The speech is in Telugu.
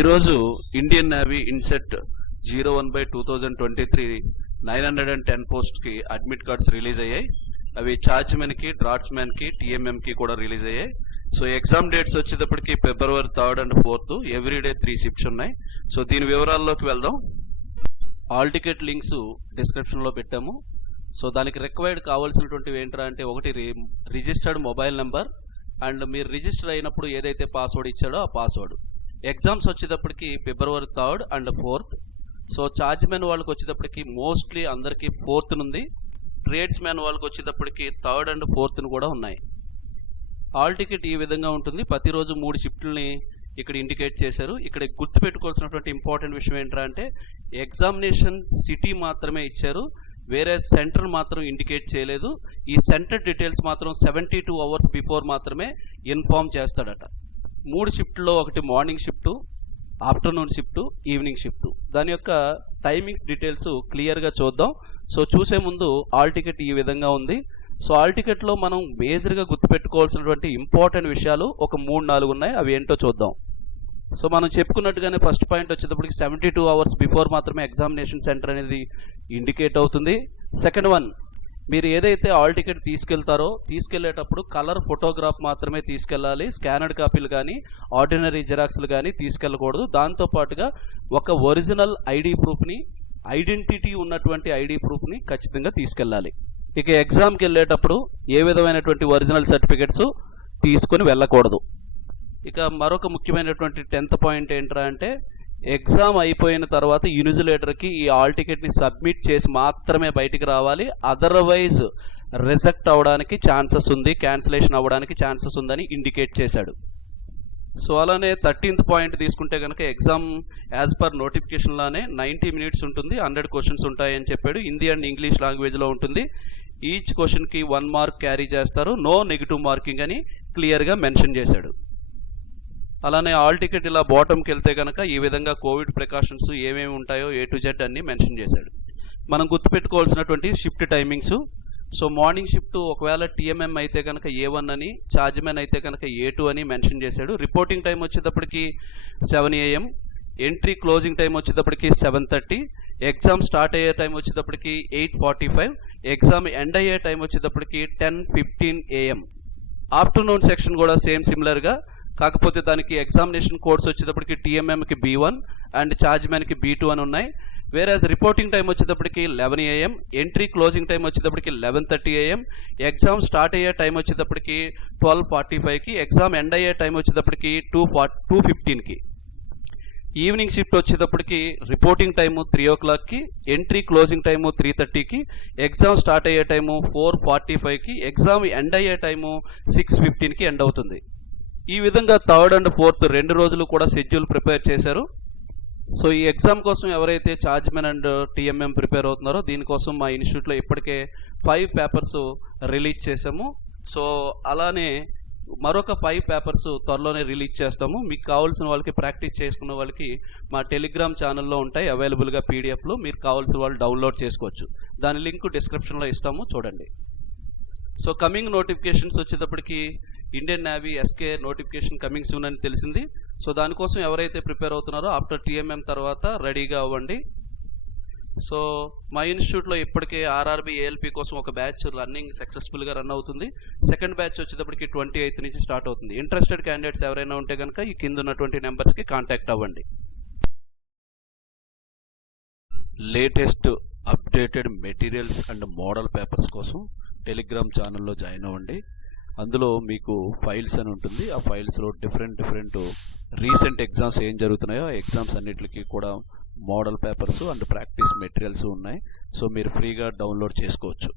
ఈరోజు ఇండియన్ నేవీ ఇన్సెట్ 01/2023 910 పోస్ట్కి అడ్మిట్ కార్డ్స్ రిలీజ్ అయ్యాయి. అవి చార్జ్మెన్కి, డ్రాట్స్మెన్కి, టీఎంఎంకి కూడా రిలీజ్ అయ్యాయి. సో ఎగ్జామ్ డేట్స్ వచ్చేటప్పటికి February 3rd and 4th, everyday 3 shifts ఉన్నాయి. సో దీని వివరాల్లోకి వెళ్దాం. ఆల్ టికెట్ లింక్స్ డిస్క్రిప్షన్లో పెట్టాము. సో దానికి రిక్వైర్డ్ కావాల్సినటువంటివి ఏంట్రా అంటే, ఒకటి రిజిస్టర్డ్ మొబైల్ నెంబర్ అండ్ మీరు రిజిస్టర్ అయినప్పుడు ఏదైతే పాస్వర్డ్ ఇచ్చాడో ఆ పాస్వర్డ్. ఎగ్జామ్స్ వచ్చేటప్పటికి February 3rd and 4th. So chargemen వాళ్ళకి వచ్చేటప్పటికి మోస్ట్లీ అందరికీ 4th ఉంది. ట్రేడ్స్ మ్యాన్ వాళ్ళకి వచ్చేటప్పటికి 3rd and 4th కూడా ఉన్నాయి. ఆల్ టికెట్ ఈ విధంగా ఉంటుంది. ప్రతిరోజు 3 షిఫ్ట్లని ఇక్కడ ఇండికేట్ చేశారు. ఇక్కడ గుర్తుపెట్టుకోవాల్సినటువంటి ఇంపార్టెంట్ విషయం ఏంట్రా అంటే, ఎగ్జామినేషన్ సిటీ మాత్రమే ఇచ్చారు, వేరే సెంటర్ మాత్రం ఇండికేట్ చేయలేదు. ఈ సెంటర్ డీటెయిల్స్ మాత్రం 72 hours బిఫోర్ మాత్రమే ఇన్ఫార్మ్ చేస్తాడట. 3 షిఫ్ట్లో, ఒకటి morning shift, afternoon shift, evening shift. దాని యొక్క టైమింగ్స్ డీటెయిల్స్ క్లియర్గా చూద్దాం. సో చూసే ముందు ఆల్ టికెట్ ఈ విధంగా ఉంది. సో ఆల్ టికెట్లో మనం మేజర్గా గుర్తుపెట్టుకోవాల్సినటువంటి ఇంపార్టెంట్ విషయాలు ఒక 3-4 ఉన్నాయి. అవి ఏంటో చూద్దాం. సో మనం చెప్పుకున్నట్టుగానే ఫస్ట్ పాయింట్ వచ్చేటప్పటికి 72 hours బిఫోర్ మాత్రమే ఎగ్జామినేషన్ సెంటర్ అనేది ఇండికేట్ అవుతుంది. సెకండ్ వన్, మీరు ఏదైతే ఆల్ టికెట్ తీసుకెళ్లేటప్పుడు కలర్ ఫోటోగ్రాఫ్ మాత్రమే తీసుకెళ్ళాలి. స్కానర్డ్ కాపీలు కానీ, ఆర్డినరీ జిరాక్స్లు కానీ తీసుకెళ్ళకూడదు. దాంతోపాటుగా ఒక ఒరిజినల్ ఐడి ప్రూఫ్ని, ఐడెంటిటీ ఉన్నటువంటి ఐడి ప్రూఫ్ని ఖచ్చితంగా తీసుకెళ్ళాలి. ఇక ఎగ్జామ్కి వెళ్ళేటప్పుడు ఏ విధమైనటువంటి ఒరిజినల్ సర్టిఫికెట్స్ తీసుకొని వెళ్ళకూడదు. ఇక మరొక ముఖ్యమైనటువంటి 10th పాయింట్ ఏంట్రా అంటే, ఎగ్జామ్ అయిపోయిన తర్వాత ఇన్విజిలేటర్కి ఈ ఆల్ టికెట్ని సబ్మిట్ చేసి మాత్రమే బయటికి రావాలి. అదర్వైజ్ రిజెక్ట్ అవ్వడానికి ఛాన్సెస్ ఉంది, క్యాన్సిలేషన్ అవ్వడానికి ఛాన్సెస్ ఉందని ఇండికేట్ చేశాడు. సో అలానే 13th పాయింట్ తీసుకుంటే కనుక, ఎగ్జామ్ యాజ్ పర్ నోటిఫికేషన్లానే 90 minutes ఉంటుంది, 100 questions ఉంటాయని చెప్పాడు. హిందీ అండ్ ఇంగ్లీష్ లాంగ్వేజ్లో ఉంటుంది. ఈచ్ క్వశ్చన్కి 1 mark క్యారీ చేస్తారు, నో నెగిటివ్ మార్కింగ్ అని క్లియర్గా మెన్షన్ చేశాడు. అలానే ఆల్ టికెట్ ఇలా బాటమ్కి వెళ్తే కనుక ఈ విధంగా కోవిడ్ ప్రికాషన్స్ ఏమేమి ఉంటాయో A to Z అన్నీ మెన్షన్ చేశాడు. మనం గుర్తుపెట్టుకోవాల్సినటువంటి shift timings. So morning shift ఒకవేళ టీఎంఎం అయితే కనుక A1 అని, చార్జ్మెన్ అయితే కనుక A2 అని మెన్షన్ చేశాడు. రిపోర్టింగ్ టైం వచ్చేటప్పటికి 7 AM, ఎంట్రీ క్లోజింగ్ టైం వచ్చేటప్పటికి 7:30, ఎగ్జామ్ స్టార్ట్ అయ్యే టైం వచ్చేటప్పటికి 8:45, ఎగ్జామ్ ఎండ్ అయ్యే టైం వచ్చేటప్పటికి 10:15 AM. ఆఫ్టర్నూన్ సెక్షన్ కూడా సేమ్ సిమిలర్గా, కాకపోతే దానికి ఎగ్జామినేషన్ కోడ్స్ వచ్చేటప్పటికి టీఎంఎంకి B1 అండ్ చార్జ్మెన్కి B2 అని ఉన్నాయి. వేరేజ్ రిపోర్టింగ్ టైం వచ్చేటప్పటికి 11 AM, ఎంట్రీ క్లోజింగ్ టైం వచ్చేటప్పటికి 11:30 AM, ఎగ్జామ్ స్టార్ట్ అయ్యే టైం వచ్చేటప్పటికి 12:45కి, ఎగ్జామ్ ఎండ్ అయ్యే టైం వచ్చేటప్పటికి 2:15కి. ఈవినింగ్ షిఫ్ట్ వచ్చేటప్పటికి రిపోర్టింగ్ టైము 3 o'clockకి, ఎంట్రీ క్లోజింగ్ టైము 3:30కి, ఎగ్జామ్ స్టార్ట్ అయ్యే టైము 4:45కి, ఎగ్జామ్ ఎండ్ అయ్యే టైము 6:15కి ఎండ్ అవుతుంది. ఈ విధంగా 3rd and 4th 2 రోజులు కూడా షెడ్యూల్ ప్రిపేర్ చేశారు. సో ఈ ఎగ్జామ్ కోసం ఎవరైతే చార్జ్మెన్ అండ్ టీఎంఎం ప్రిపేర్ అవుతున్నారో, దీనికోసం మా ఇన్స్టిట్యూట్లో ఇప్పటికే 5 పేపర్స్ రిలీజ్ చేసాము. సో అలానే మరొక 5 పేపర్స్ త్వరలోనే రిలీజ్ చేస్తాము. మీకు కావాల్సిన వాళ్ళకి, ప్రాక్టీస్ చేసుకున్న వాళ్ళకి మా టెలిగ్రామ్ ఛానల్లో ఉంటాయి అవైలబుల్గా పీడిఎఫ్లు. మీరు కావాల్సిన వాళ్ళు డౌన్లోడ్ చేసుకోవచ్చు. దాని లింక్ డిస్క్రిప్షన్లో ఇస్తాము, చూడండి. సో కమింగ్ నోటిఫికేషన్స్ వచ్చేటప్పటికి Indian navy SK notification coming soon అని తెలిసింది. సో దానికోసం ఎవరైతే ప్రిపేర్ అవుతున్నారో ఆఫ్టర్ టీఎంఎం తర్వాత రెడీగా అవ్వండి. సో మా ఇన్స్టిట్యూట్లో ఇప్పటికే RRB ALP కోసం ఒక బ్యాచ్ రన్నింగ్ సక్సెస్ఫుల్గా రన్ అవుతుంది. సెకండ్ బ్యాచ్ వచ్చేటప్పటికి 28th నుంచి స్టార్ట్ అవుతుంది. ఇంట్రెస్టెడ్ క్యాండిడేట్స్ ఎవరైనా ఉంటే కనుక ఈ కింద ఉన్నటువంటి నెంబర్స్కి కాంటాక్ట్ అవ్వండి. Latest updated materials and model papers కోసం టెలిగ్రామ్ ఛానల్లో జాయిన్ అవ్వండి. అందులో మీకు ఫైల్స్ అని ఉంటుంది. ఆ ఫైల్స్లో డిఫరెంట్ రీసెంట్ ఎగ్జామ్స్ ఏం జరుగుతున్నాయో ఆ ఎగ్జామ్స్ అన్నిటికీ కూడా model papers and practice materials ఉన్నాయి. సో మీరు ఫ్రీగా డౌన్లోడ్ చేసుకోవచ్చు.